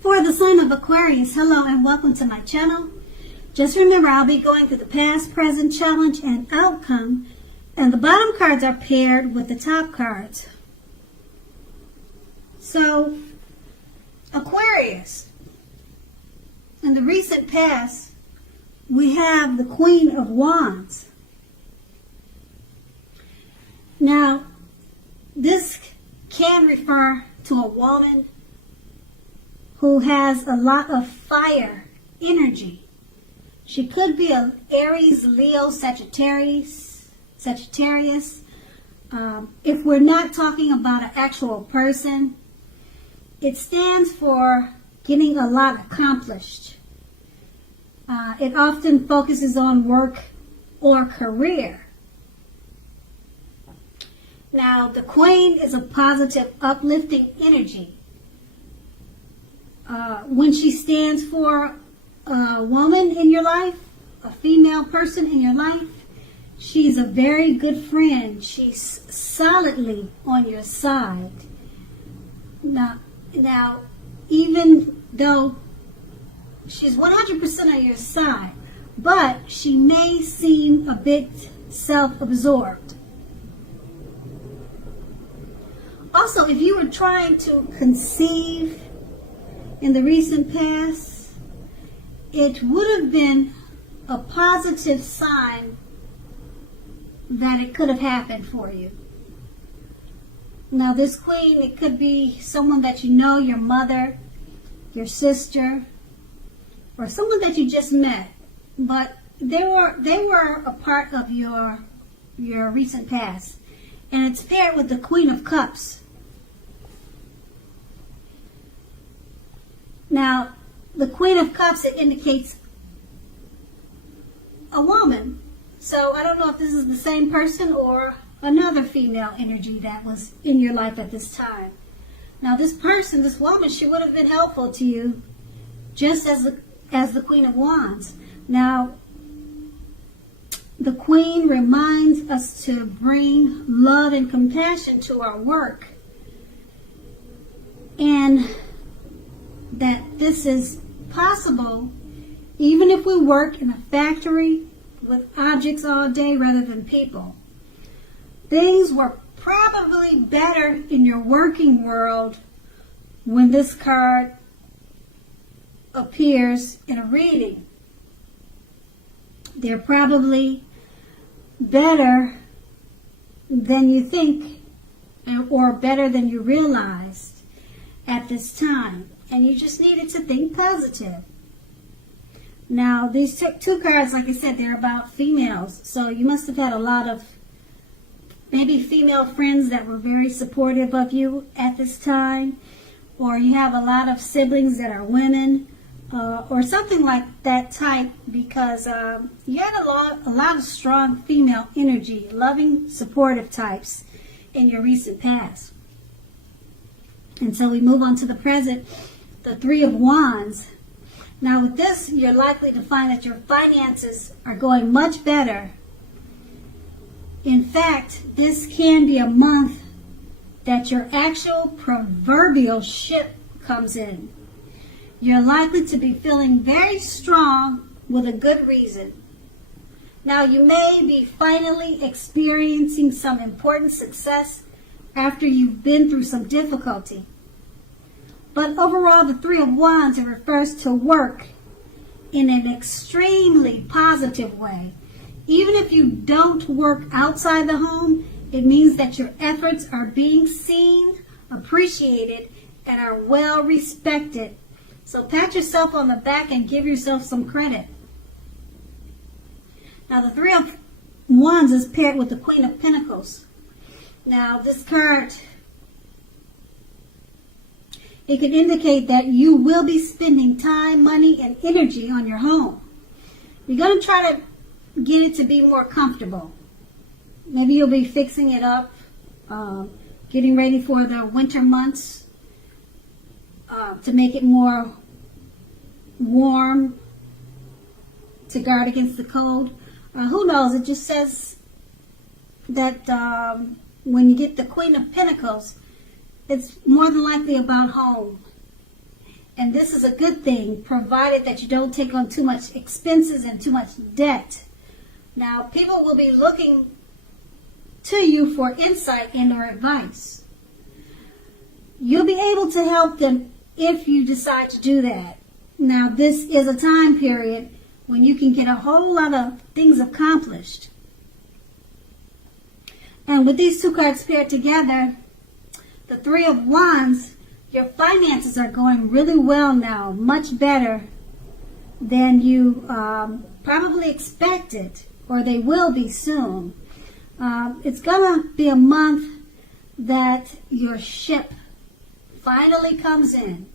For the sign of Aquarius, hello and welcome to my channel. Just remember, I'll be going through the past, present, challenge, and outcome. And the bottom cards are paired with the top cards. So, Aquarius, in the recent past, we have the Queen of Wands. Now, this can refer to a woman who has a lot of fire energy. She could be an Aries, Leo, Sagittarius. If we're not talking about an actual person, it stands for getting a lot accomplished. It often focuses on work or career. Now, the Queen is a positive, uplifting energy. When she stands for a woman in your life, a female person in your life, she's a very good friend. She's solidly on your side. Now, even though she's 100% on your side, but she may seem a bit self-absorbed. Also, if you were trying to conceive in the recent past, it would have been a positive sign that it could have happened for you. Now, this Queen, it could be someone that you know, your mother, your sister, or someone that you just met, but they were a part of your recent past, and it's paired with the Queen of Cups. Now, the Queen of Cups, it indicates a woman. So I don't know if this is the same person or another female energy that was in your life at this time. Now, this person, this woman, she would have been helpful to you just as the Queen of Wands. Now, the Queen reminds us to bring love and compassion to our work, and that this is possible even if we work in a factory with objects all day rather than people. Things were probably better in your working world when this card appears in a reading. They're probably better than you think, or better than you realized at this time. And you just needed to think positive. Now, these two cards, like I said, they're about females. So you must have had a lot of maybe female friends that were very supportive of you at this time. Or you have a lot of siblings that are women. Or something like that type, because you had a lot of strong female energy, loving, supportive types in your recent past. And so we move on to the present, the Three of Wands. Now with this, you're likely to find that your finances are going much better. In fact, this can be a month that your actual proverbial ship comes in. You're likely to be feeling very strong with a good reason. Now, you may be finally experiencing some important success after you've been through some difficulty. But overall, the Three of Wands, it refers to work in an extremely positive way. Even if you don't work outside the home, it means that your efforts are being seen, appreciated, and are well respected. So pat yourself on the back and give yourself some credit. Now, the Three of Wands is paired with the Queen of Pentacles. Now, this card, it could indicate that you will be spending time, money, and energy on your home. You're going to try to get it to be more comfortable. Maybe you'll be fixing it up, getting ready for the winter months to make it more warm, to guard against the cold. Who knows? It just says that when you get the Queen of Pentacles, it's more than likely about home. And this is a good thing, provided that you don't take on too much expenses and too much debt. Now, people will be looking to you for insight and or advice. You'll be able to help them if you decide to do that. Now, this is a time period when you can get a whole lot of things accomplished. And with these two cards paired together, the Three of Wands, your finances are going really well now, much better than you probably expected, or they will be soon. It's going to be a month that your ship finally comes in.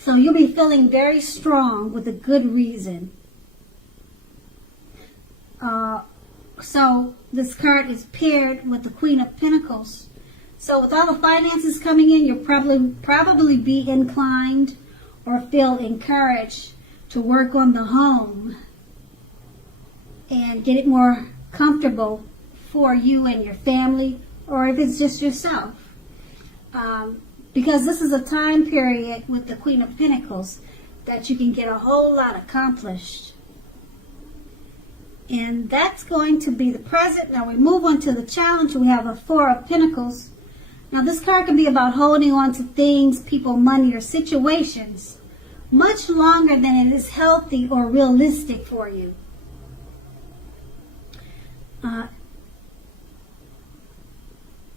So you'll be feeling very strong with a good reason. So this card is paired with the Queen of Pentacles. So with all the finances coming in, you'll probably be inclined or feel encouraged to work on the home and get it more comfortable for you and your family, or if it's just yourself. Because this is a time period with the Queen of Pentacles that you can get a whole lot accomplished. And that's going to be the present. Now we move on to the challenge. We have a Four of Pentacles. Now this card can be about holding on to things, people, money, or situations much longer than it is healthy or realistic for you.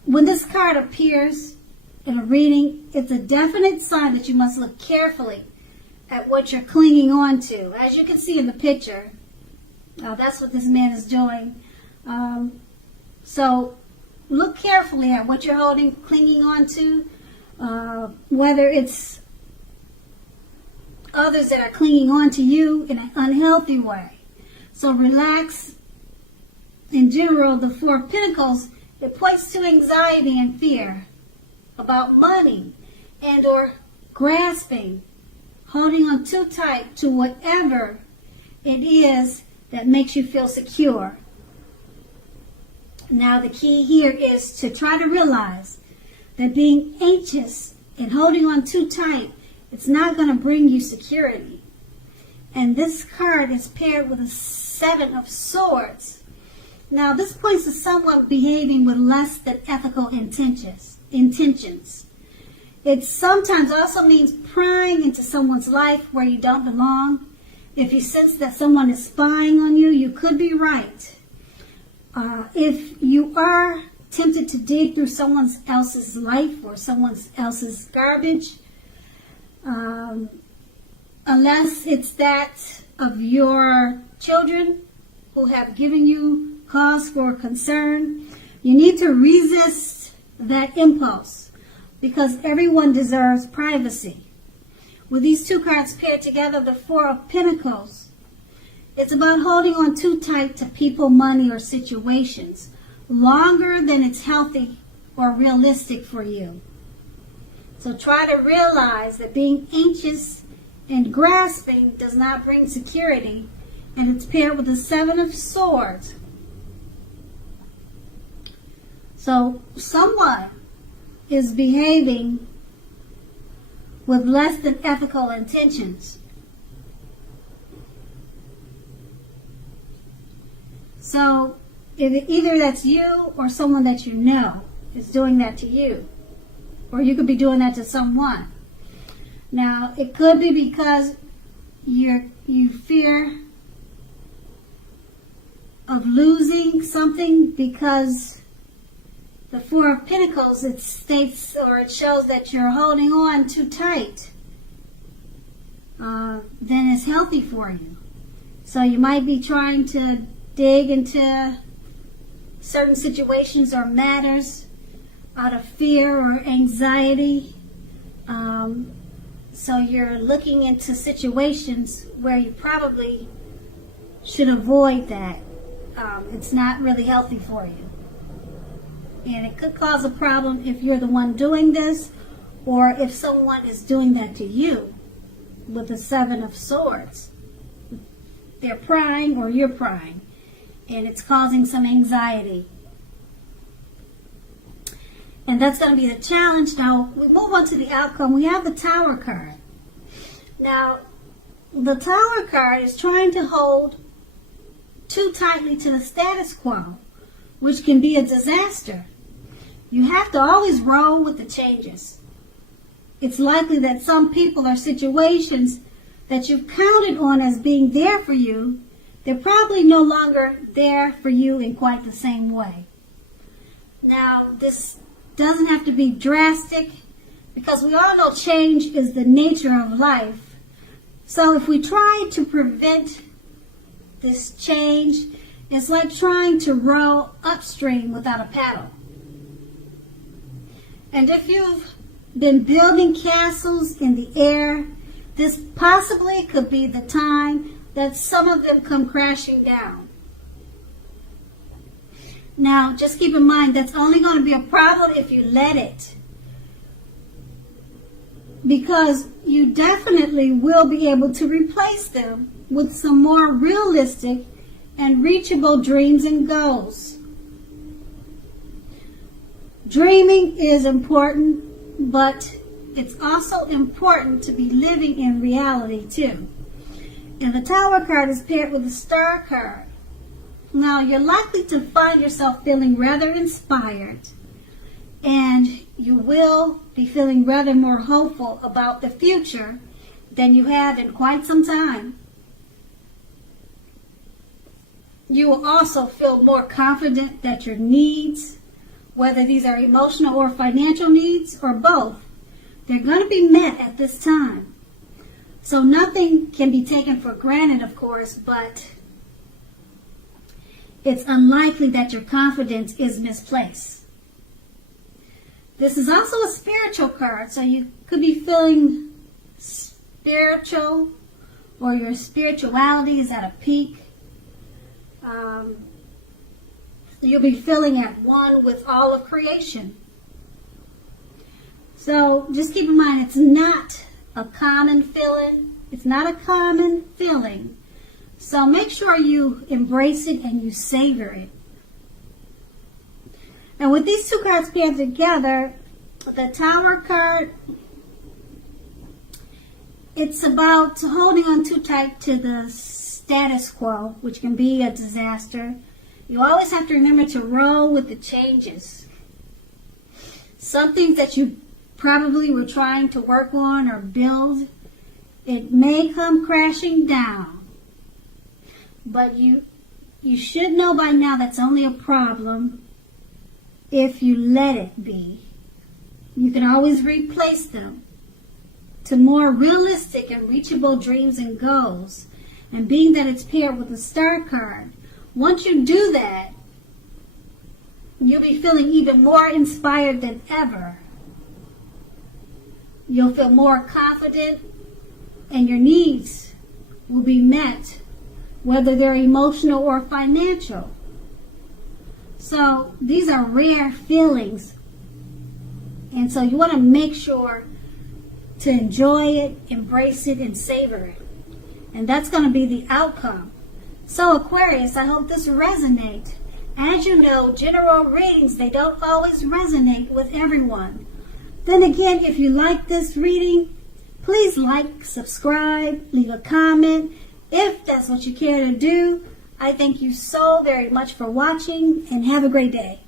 When this card appears in a reading, it's a definite sign that you must look carefully at what you're clinging on to. As you can see in the picture, that's what this man is doing. So look carefully at what you're clinging on to, whether it's others that are clinging on to you in an unhealthy way. So relax. In general, the Four of Pentacles, it points to anxiety and fear about money and or grasping, holding on too tight to whatever it is that makes you feel secure. Now the key here is to try to realize that being anxious and holding on too tight, it's not going to bring you security. And this card is paired with a Seven of Swords. Now this points to someone behaving with less than ethical intentions. It sometimes also means prying into someone's life where you don't belong. If you sense that someone is spying on you, you could be right. If you are tempted to dig through someone else's life or someone else's garbage, unless it's that of your children who have given you cause for concern, you need to resist that impulse because everyone deserves privacy. With these two cards paired together, the Four of Pentacles, it's about holding on too tight to people, money, or situations longer than it's healthy or realistic for you. So try to realize that being anxious and grasping does not bring security, and it's paired with the Seven of Swords. So someone is behaving with less than ethical intentions. So either that's you or someone that you know is doing that to you. Or you could be doing that to someone. Now, it could be because you fear of losing something, because the Four of Pentacles, it states or it shows that you're holding on too tight than is healthy for you. So you might be trying to dig into certain situations or matters out of fear or anxiety. So you're looking into situations where you probably should avoid that. It's not really healthy for you. And it could cause a problem if you're the one doing this, or if someone is doing that to you with the Seven of Swords. They're prying or you're prying, and it's causing some anxiety. And that's going to be the challenge. Now, we move on to the outcome. We have the Tower card. Now, the Tower card is trying to hold too tightly to the status quo, which can be a disaster. You have to always roll with the changes. It's likely that some people or situations that you've counted on as being there for you, they're probably no longer there for you in quite the same way. Now, this doesn't have to be drastic, because we all know change is the nature of life. So if we try to prevent this change, it's like trying to row upstream without a paddle. And if you've been building castles in the air, this possibly could be the time that some of them come crashing down. Now, just keep in mind, that's only going to be a problem if you let it. Because you definitely will be able to replace them with some more realistic and reachable dreams and goals. Dreaming is important, but it's also important to be living in reality too. And the Tower card is paired with the Star card. Now, you're likely to find yourself feeling rather inspired, and you will be feeling rather more hopeful about the future than you have in quite some time. You will also feel more confident that your needs, whether these are emotional or financial needs or both, they're going to be met at this time. So nothing can be taken for granted, of course, but it's unlikely that your confidence is misplaced. This is also a spiritual card, so you could be feeling spiritual, or your spirituality is at a peak. You'll be feeling at one with all of creation. So just keep in mind, it's not a common feeling. It's not a common feeling. So make sure you embrace it and you savor it. And with these two cards paired together, the Tower card, it's about holding on too tight to the status quo, which can be a disaster. You always have to remember to roll with the changes. Some things that you probably were trying to work on or build, it may come crashing down. But you should know by now that's only a problem if you let it be. You can always replace them to more realistic and reachable dreams and goals. And being that it's paired with the Star card, once you do that, you'll be feeling even more inspired than ever. You'll feel more confident, and your needs will be met, whether they're emotional or financial. So these are rare feelings. And so you want to make sure to enjoy it, embrace it, and savor it. And that's going to be the outcome. So Aquarius, I hope this resonates. As you know, general readings, they don't always resonate with everyone. Then again, if you like this reading, please like, subscribe, leave a comment. If that's what you care to do, I thank you so very much for watching, and have a great day.